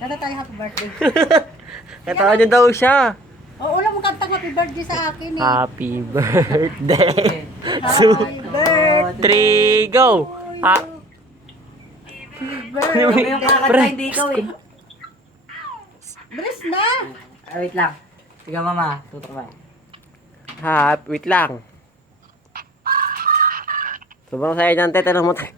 Kanta tayo happy birthday. Katawa niyo daw siya. Oo, wala mong kantang happy birthday sa akin eh. Happy birthday. Happy birthday. 3, go. Happy Ano birthday. yung kakanta, hindi ikaw eh. Bilis na. Wait lang. Sige mama, tutok ba? Wait lang. Sobrang saya niyan, te. Tanong mo tayo.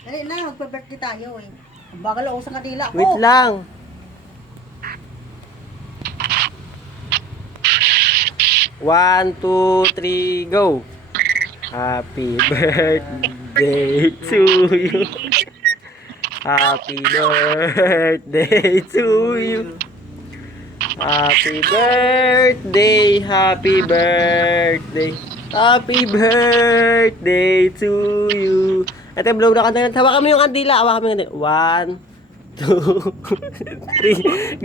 Dali na, magpa-birthday tayo eh. Ang bagal ako sa kadila ko. Wait lang. One, two, three, go. Happy birthday to you. Happy birthday to you. Happy birthday, happy birthday. Happy birthday to you. Ito, blow na kanta. Hawakan mo yung kandila. Hawakan mo yung kandila. 1, 2,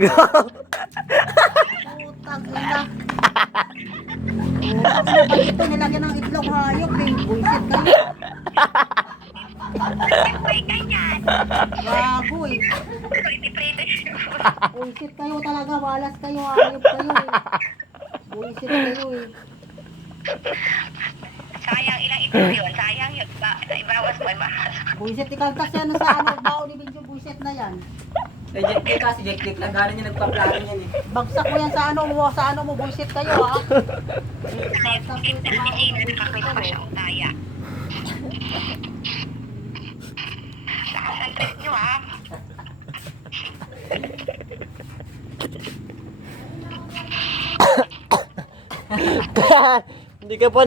3, go. Putang ina. Oo, ang ina ba ito? Nilagyan ng itlog hayop eh. Bullshit kayo. Gago eh. Bullshit kayo talaga. Walas kayo. Hayop kayo eh. Bullshit kayo eh. Sayang, ilang itlog yun. Sayang yun. Ibawas mo, mahal. Bullshit. Ikaltas yan sa ano. Bao ni Benjo. Bullshit na yan. Si Jack Dick kasi, Jack Dick lang gano'n yung nagpa-plano yan eh. Bagsak mo yan sa ano mo. Sa ano mo. Bullshit kayo ha. Bagsak mo Ito sa si Gina, ano. nakakita pa siya utaya. Lakas ang trip nyo, ha? Hindi ka pa